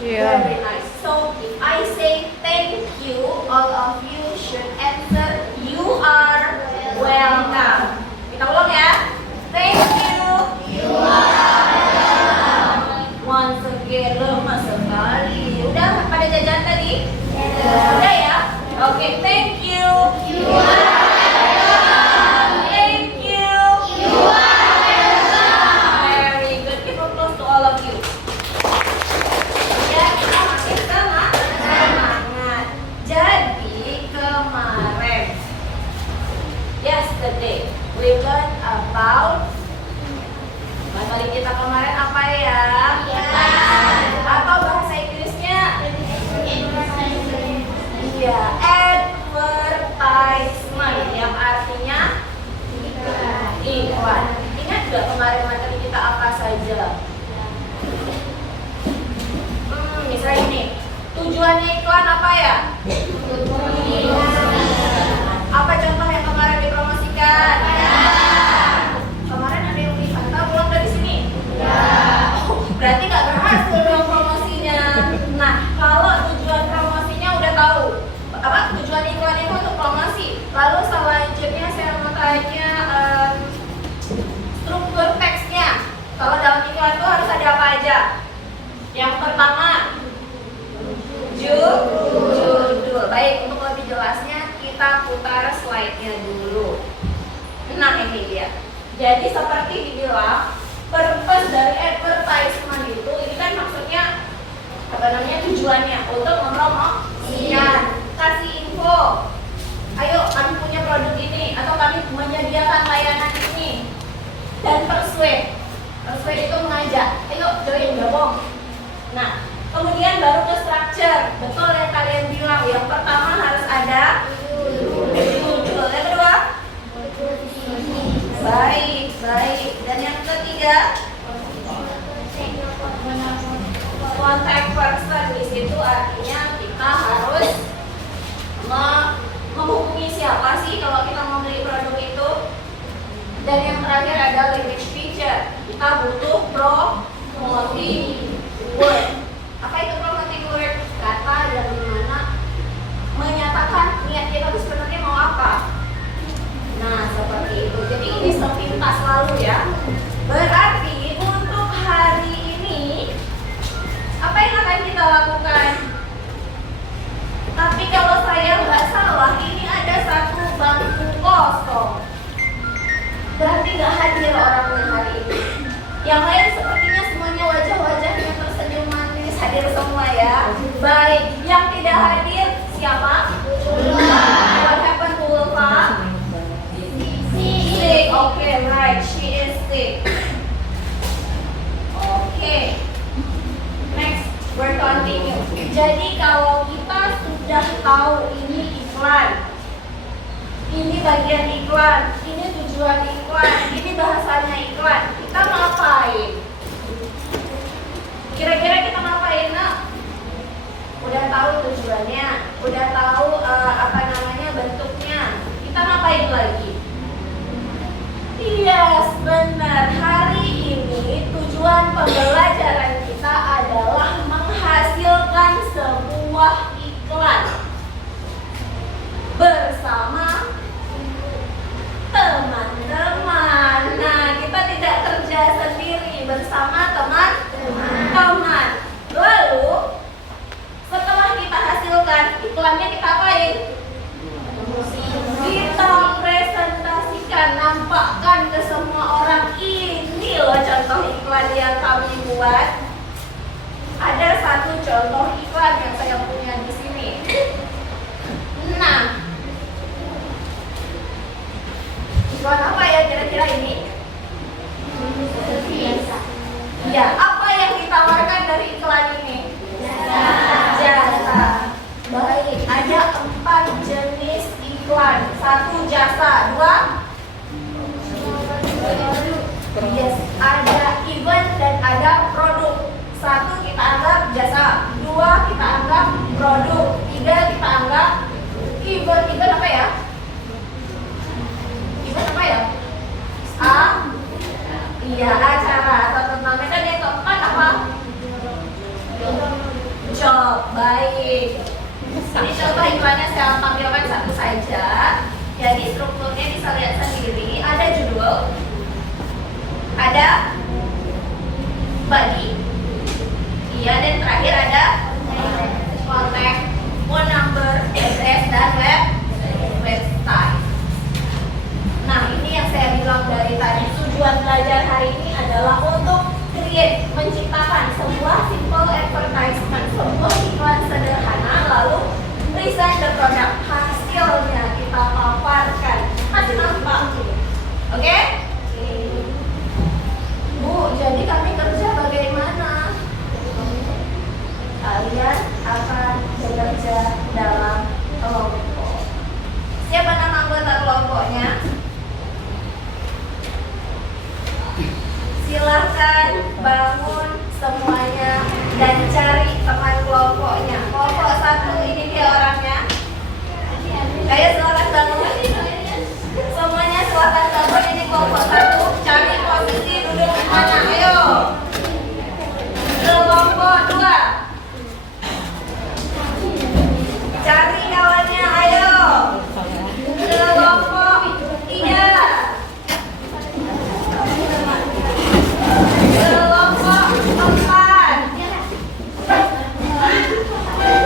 Yeah. Very nice. So if I say thank you, all of you should answer you are welcome. Kita ulang ya. Thank you. You are welcome. Once again, lemah sekali. Udah pada jajan tadi? Udah ya? Oke, thank you. You are welcome. Thank you. You are welcome. Very good. Give applause to all of you. Ya, kita makin semangat. Jadi kemarin, yesterday, we learned about materi kita kemarin apa ya? Apa bahasa Inggrisnya? Iya, advertisement yang artinya iklan. Ingat gak kemarin materi kita apa saja? Misalnya ini, tujuannya iklan apa ya? Apa contoh yang kemarin dipromosikan? Kemarin ada yang wisata pulang dari sini? Berarti nggak berhasil dong promosinya. Nah, kalau tujuan promosinya udah tahu, apa tujuan iklan itu untuk promosi. Lalu selanjutnya saya mau tanya struktur teksnya. Kalau dalam iklan itu harus ada apa aja? Yang pertama, judul. Baik, untuk lebih jelasnya kita putar slide-nya dulu. Nah, ini dia. Jadi seperti dibilang, purpose dari advertisement itu, ini kan maksudnya apa namanya, tujuannya untuk mempromosikan, kasih info. Ayo, kami punya produk ini, atau kami menyediakan layanan ini. Dan persuade. Persuade itu mengajak. Ayo, join, gabung. Nah, kemudian baru ke structure. Betul yang kalian bilang. Yang pertama harus ada judul. Yang kedua, baik. Dan yang ketiga, contact person. Di situ artinya kita harus menghubungi siapa sih kalau kita mau beli produk itu. Dan yang terakhir ada language feature. Kita butuh promoting word. Apa itu promoting word? Kata yang dimana menyatakan niat kita itu sebenarnya mau apa. Nah, seperti itu. Jadi ini sepintas lalu ya. Berarti untuk hari ini apa yang akan kita lakukan? Tapi kalau saya nggak salah, ini ada satu bangku kosong. Berarti nggak hadir orangnya hari ini. Yang lain sepertinya semuanya wajah-wajahnya tersenyum manis, hadir semua ya. Baik, yang tidak hadir siapa? What happened to Ulfa? Sick. Okay, right. She is sick. Okay. Next, we're continue. Jadi kalau kita sudah tahu ini iklan, ini bagian iklan, ini tujuan iklan, ini bahasanya iklan, kita ngapain? Kira-kira kita ngapain, nak? Udah tahu tujuannya, udah tahu apa namanya bentuknya. Kita ngapain lagi? Yes, benar. Hari ini tujuan pembelajaran kita adalah menghasilkan sebuah iklan bersama teman-teman. Nah, kita tidak kerja sendiri, bersama teman-teman. Lalu setelah kita hasilkan iklannya, kita apain? Kita presentasikan, nampakkan ke semua orang. Ini loh contoh iklan yang kami buat. Ada satu contoh iklan yang saya punya di sini. Nah, iklan apa ya kira-kira ini? Ya, apa yang ditawarkan dari iklan ini? Jasa. Baik, ada 4 jenis iklan. 1 jasa, 2 yes, ada event dan ada produk. 1 kita anggap jasa, 2 kita anggap produk, 3 kita anggap event. Event apa ya? Event apa ya? Iya, acara atau turnamen. Dan yang keempat apa? Stop. Baik. Ini coba iklannya saya tampilkan satu saja. Jadi strukturnya bisa lihat sendiri. Ada judul, ada body, iya, dan terakhir ada kontak, phone number, address, dan website. Nah, ini yang saya bilang dari tadi, tujuan belajar hari ini adalah untuk menciptakan sebuah simple advertisement, sebuah iklan sederhana, lalu present the product, hasilnya kita paparkan. Masih nampak? Oke? Bu, jadi kami kerja bagaimana? Kalian akan bekerja dalam kelompok. Siapa nama anggota kelompoknya? Silahkan bangun semuanya dan cari teman kelompoknya. Kelompok satu, ini dia orangnya. Ayo silahkan bangun. Semuanya silahkan bangun, ini kelompok satu. Cari posisi duduk di mana? Ayo. Kelompok dua. Cari kawannya, ayo. Kelompok tiga. Kelompok empat.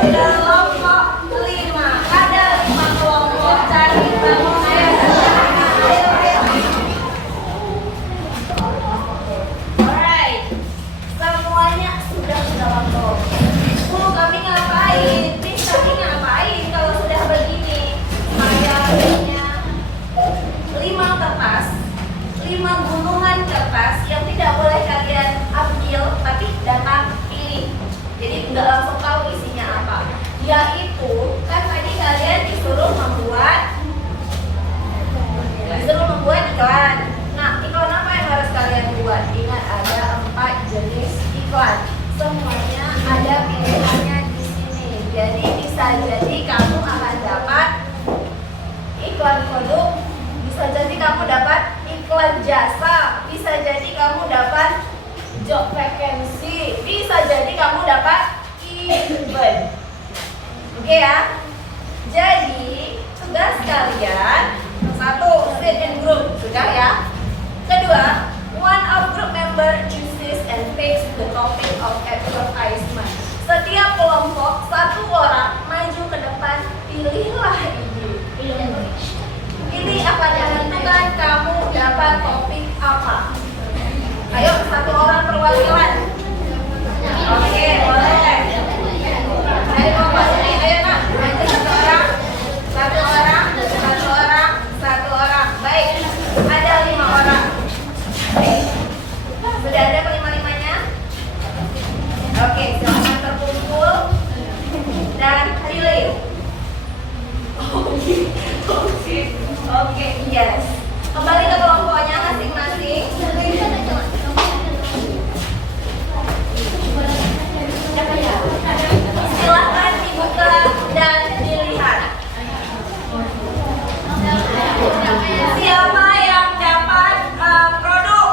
Kelompok lima. Ada 5 kelompok. Cari bangun, ayo. Alright. Semuanya sudah dalam kelompok. Bu, kami ngapain? Kami ngapain kalau sudah begini? Saya punya 5 kertas, 5 gunungan kertas yang tidak boleh kalian ambil, tapi datang pilih. Jadi nggak langsung tahu isinya apa. Yaitu kan tadi kalian disuruh membuat iklan. Nah, iklan apa yang harus kalian buat? Ingat ada 4 jenis iklan. Semuanya ada pilihannya di sini. Jadi bisa jadi kamu akan dapat iklan produk, bisa jadi kamu dapat iklan jasa, bisa jadi kamu dapat job vacancy, bisa jadi kamu dapat event. Oke ya. Jadi tugas kalian, 1, sit in group, sudah ya. Kedua, one of group member chooses and picks the topic of advertisement. Setiap kelompok 1 orang maju ke depan, pilihlah ini. Ini akan menentukan kamu dapat topik apa. Ayo 1 orang perwakilan. Oke, boleh. Ayo kelompok ini, ayo nak, maju 1 orang. 1 orang, 1 orang, 1 orang. Baik, ada 5 orang. Sudah ada kelima-limanya? Oke, silakan terkumpul dan pilih. Oke, yes. Kembali ke kelompoknya masing-masing. Silahkan dibuka dan dilihat. Siapa yang dapat produk?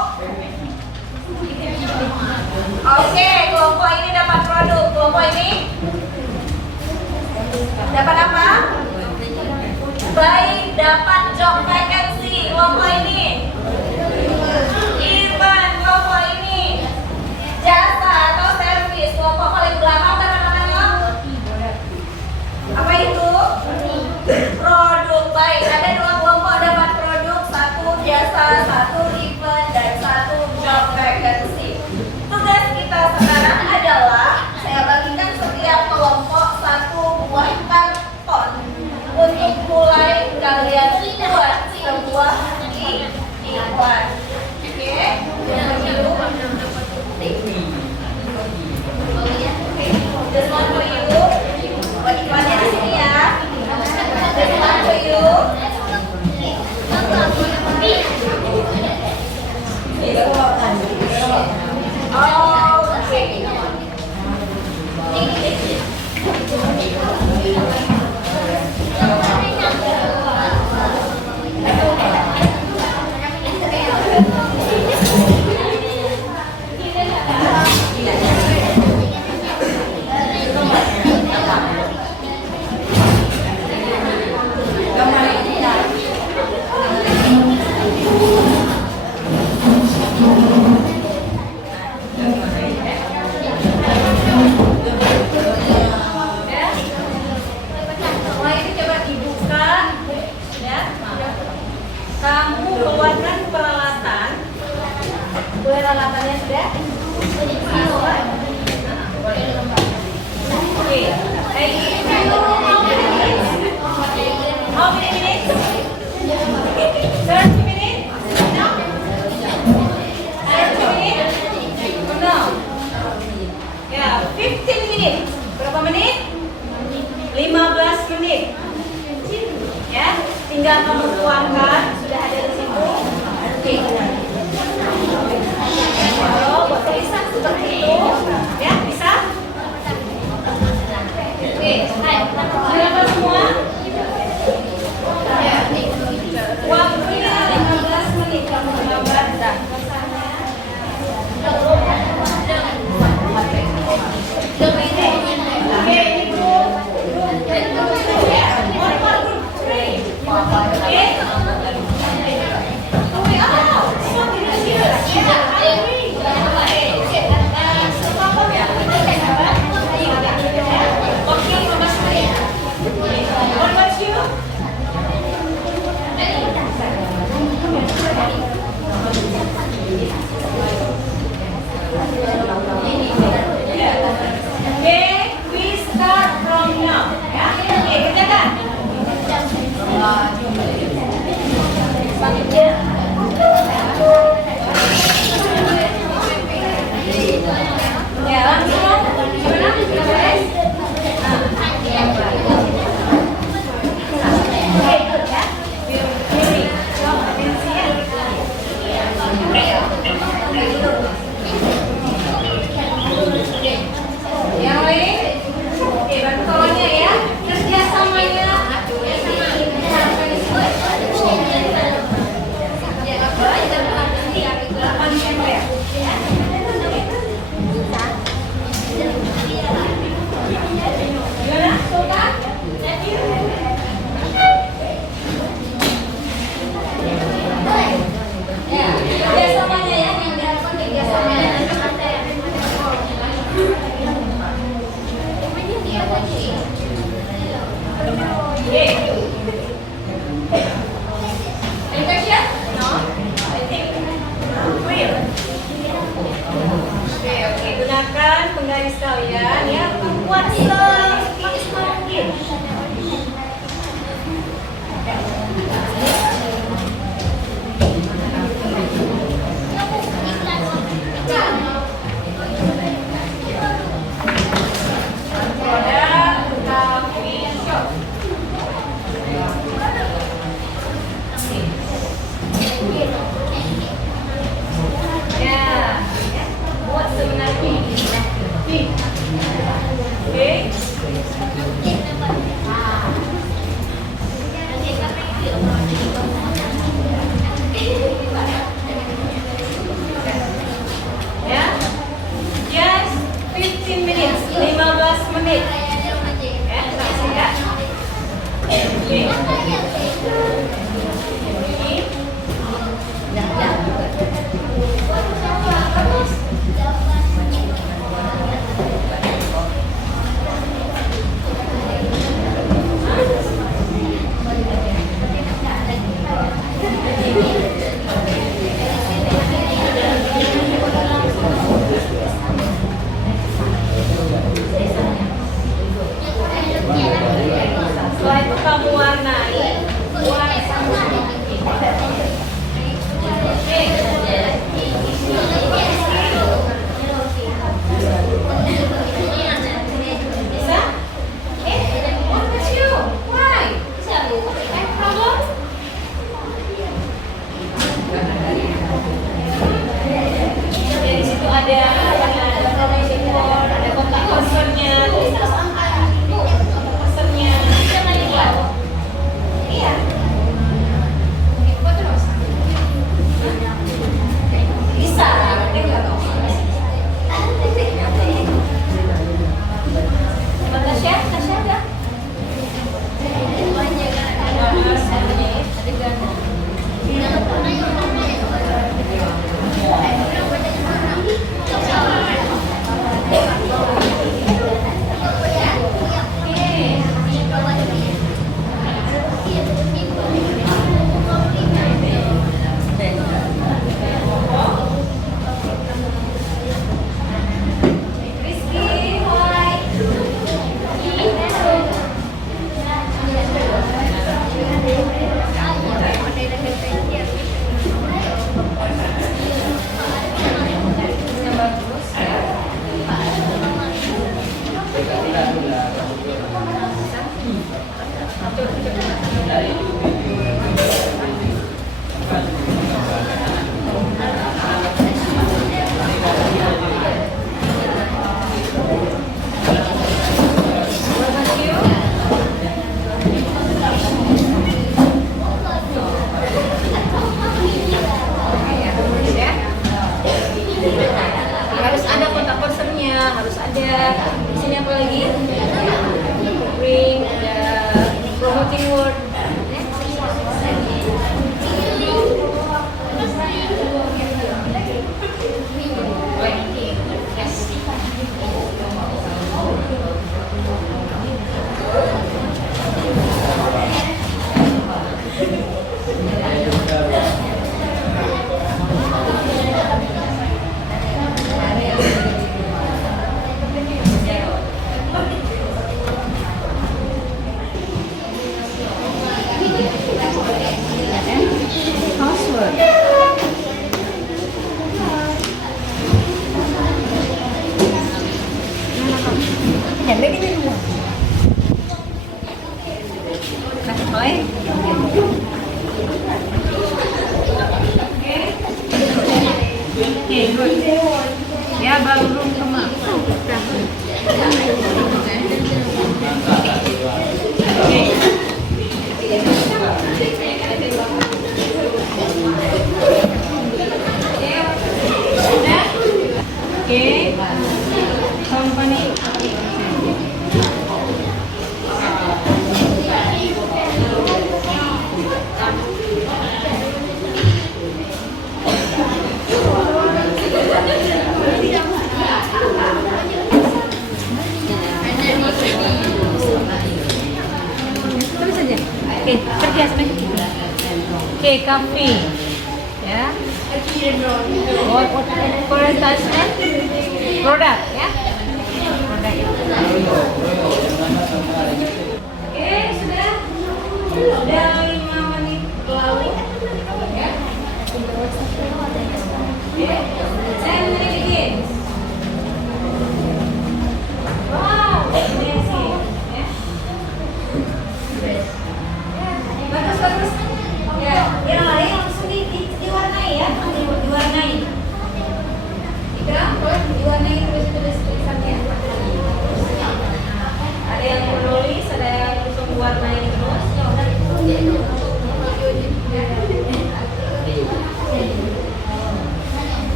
Oke, kelompok ini dapat produk. Kelompok ini dapat apa? Baik, dapat job vacancy. Kelompok ini event. Kelompok ini jasa atau servis. Kelompok paling belakang teman-teman. Apa itu? Produk. Baik, ada 2 kelompok dapat produk, 1 jasa, 1 event, dan 1 job vacancy. Tugas kita sekarang adalah saya bagikan setiap kelompok 1 buah karton untuk mulai kalian buat sebuah iklan. Oke? This one for you. Buat iklannya di sini ya. This one for you. Berapa menit? 15 menit. Ya, tinggal kamu tuangkan, sudah ada di situ. Oke. Kalau buat tulisan seperti itu, ya bisa. Oke, silakan semua. Waktunya 15 menit, kamu gambar. Gunakan penggaris kalian ya, buat semaksimal mungkin. Buat sebenarnya. Oke. Ya, belum sama. Okay. Company. Terus saja. Oke, kerja sampai. Oke, kafe. Ya. What advertisement? Produk, ya. Produk. Oke, sudah 5 menit lalu. Ya. Oke. 10 menit begins. Wow, amazing. Ya. Bagus. Ya, yang lain langsung diwarnai ya, diwarnai. Diwarnai tulisannya. Ada yang menulis, ada yang langsung diwarnai terus. Oke.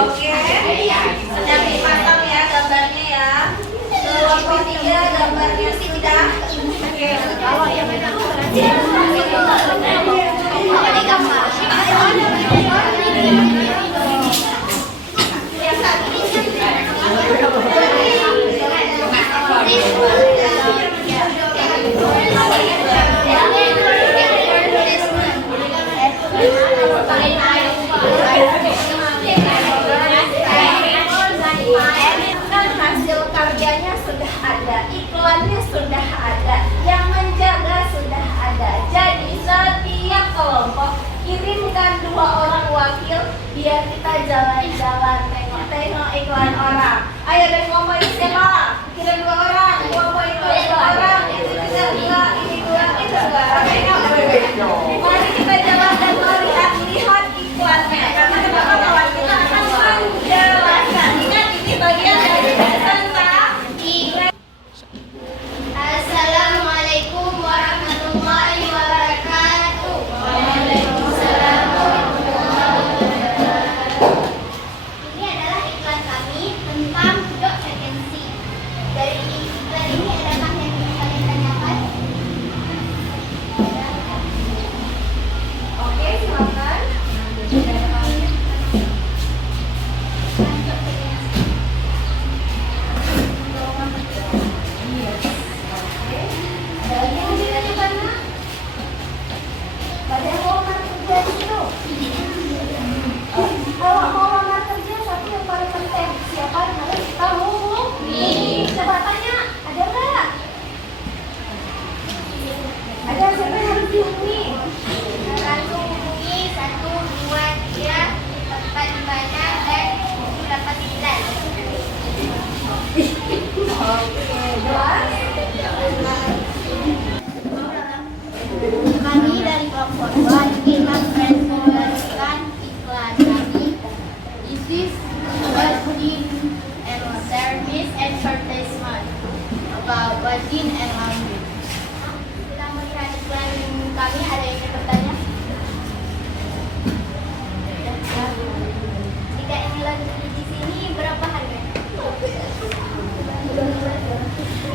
Oke, sedang dipasang ya gambarnya ya. Kelompok 3 gambarnya sudah. Oke, kalau yang mana? Kan hasil karyanya sudah ada, iklannya sudah ada, yang menjaga sudah ada. Jadi setiap kelompok kirimkan 2 orang wakil biar kita jalan-jalan tengok-tengok iklan orang. Ayo dari kelompok ini siapa? Kirim 2 orang, kelompok itu 2 orang, itu juga 2, ini 2, itu 2. Mari kita jalan dan melihat iklannya. Karena teman-teman kita akan menjelaskan. Ingat ini bagian dari presentasi. Assalamualaikum warahmatullahi wabarakatuh. Waalaikumsalam warahmatullahi wabarakatuh. Ini adalah iklan kami tentang job vacancy. Dari iklan ini adakah yang ingin kalian tanyakan? Oke, silakan. Ada lagi yang ditanyakan, Nak? Ada yang mau lamar kerja di situ? Kalau mau lamar kerja, satu yang paling penting, siapa yang harus kita hubungi? Coba tanya, ada nggak? Ada siapa yang harus dihubungi? Lalu hubungi 1, 2, 3, 4, 5, 6, dan 7, 8, 9. Oke, jelas? Kami dari kelompok 2 ingin mempresentasikan iklan kami. This is Wajin and Service Advertisement about Wajin and Laundry. Setelah melihat iklan kami, ada yang ingin bertanya? Jika ingin laundry di sini, berapa harganya?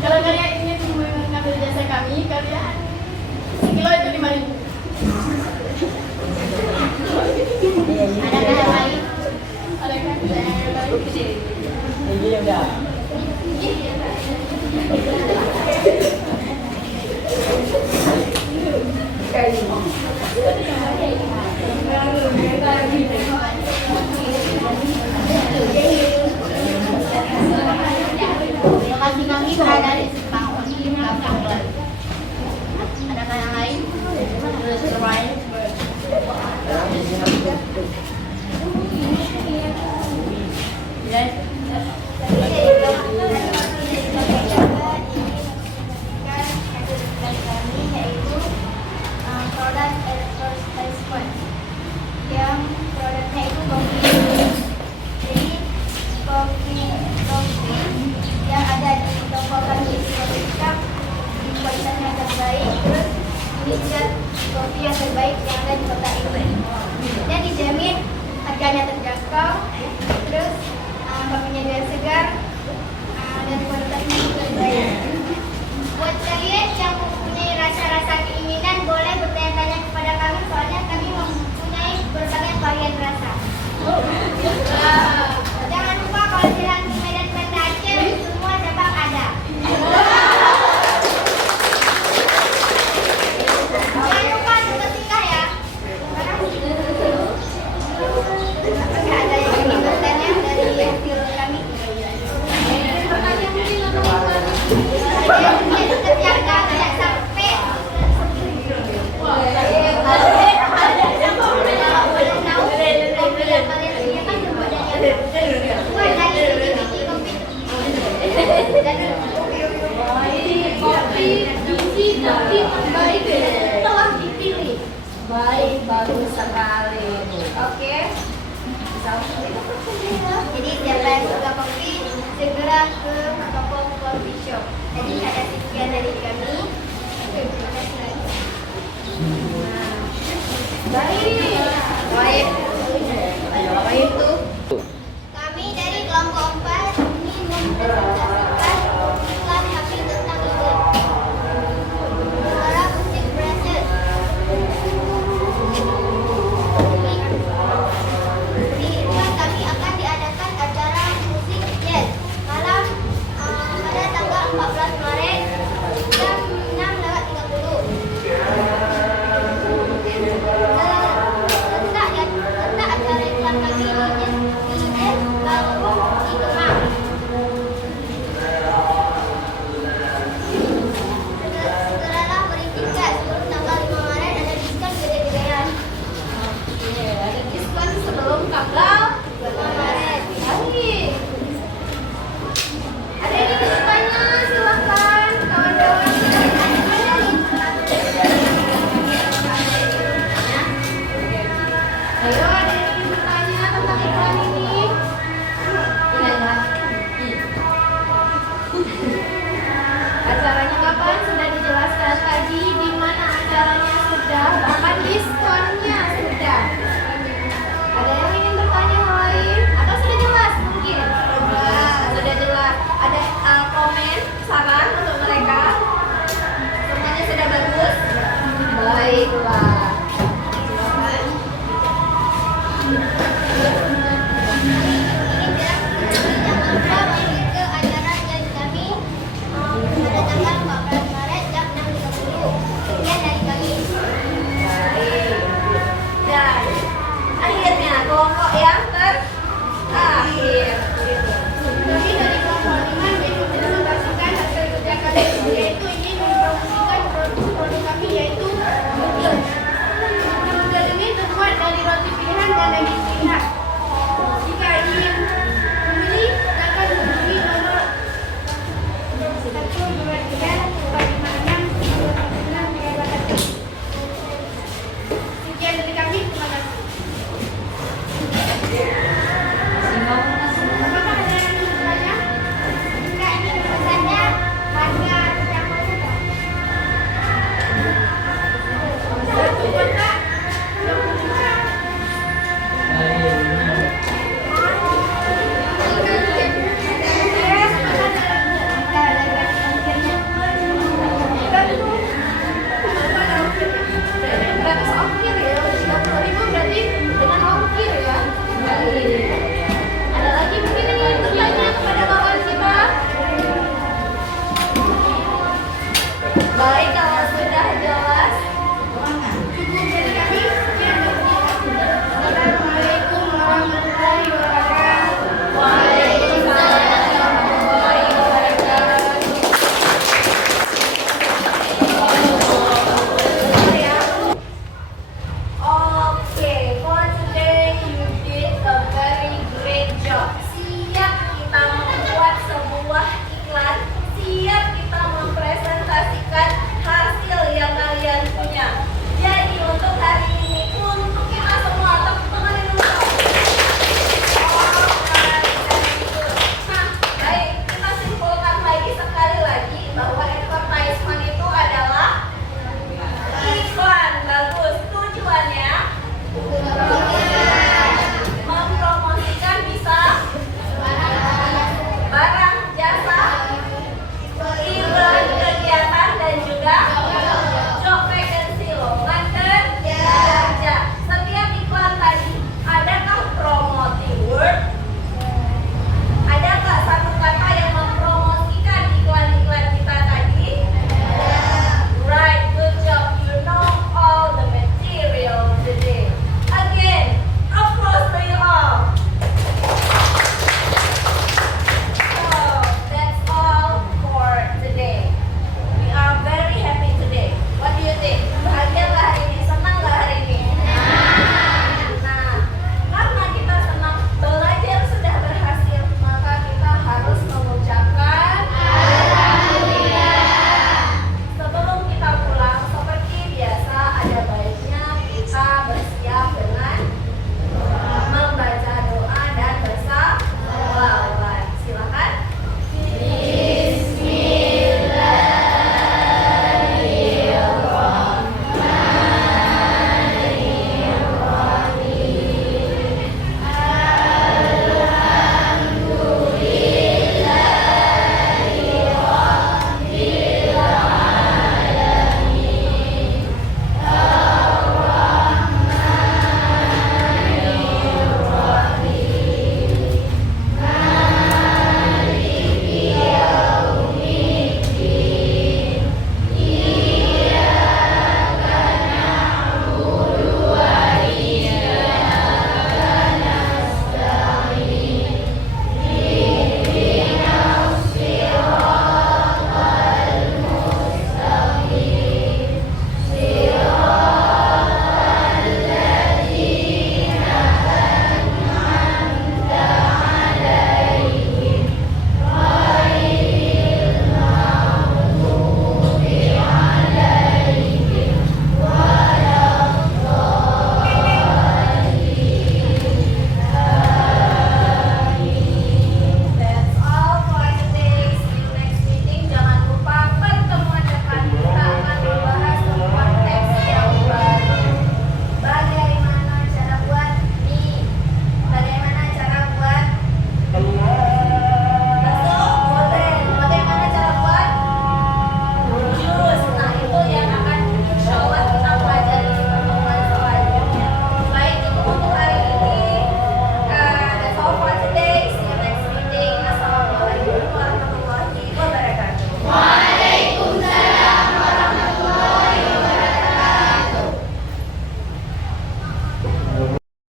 Kalau kalian ingin mengambil jasa kami, kalian sekilo itu 5.000. Adakah yang lain? Adakah yang lain? Lokasi kami berada di Sepang, di belakang Glen. Adakah yang lain? Produk advertisement yang produknya itu kopi. Jadi kopi yang ada di toko kami itu kopi hitam, kualitasnya terbaik, terus ini juga kopi yang terbaik yang ada di kota ini. Dan dijamin harganya terjangkau, terus kopinya juga segar, dan kualitasnya juga terbaik. Buat kalian yang mempunyai rasa-rasa keinginan, boleh bertanya-tanya kepada kami, soalnya kami mempunyai berbagai varian rasa. Jangan lupa kalau jalan ke Medan Banda Aceh, semua cabang ada. Jangan lupa juga singgah ya. Apakah ada yang ingin bertanya dari hasil kami? Pertanyaan mungkin atau Ada yang ingin terjaga tidak sampai. Boleh tahu kopi yang kalian sediakan terbuat dari apa? Buat dari biji kopi. Dan kopi biji kopi terbaik telah dipilih. Baik, bagus sekali. Oke. jadi siapa yang suka kopi segera ke toko coffee shop. Jadi ada sekian dari kami. Terima kasih. Baik. Apa itu? Kami dari kelompok 4 ingin mempresentasikan iklan kami tentang iklan suara musik Brazil. Di iklan kami akan diadakan acara musik jazz malam pada tanggal 14 Maret jam 6:30. Letak jangan lupa mampir ke acara jadi kami pada tanggal 14 Maret jam 6.30. Sekian dari kami. Baik. Dan akhirnya kelompok yang terakhir. Kami dari kelompok 5 mengimplementasikan hasil kerja kami, yaitu ingin mempromosikan produk kami, yaitu roti. Roti ini terbuat dari roti pilihan dan daging pilihan.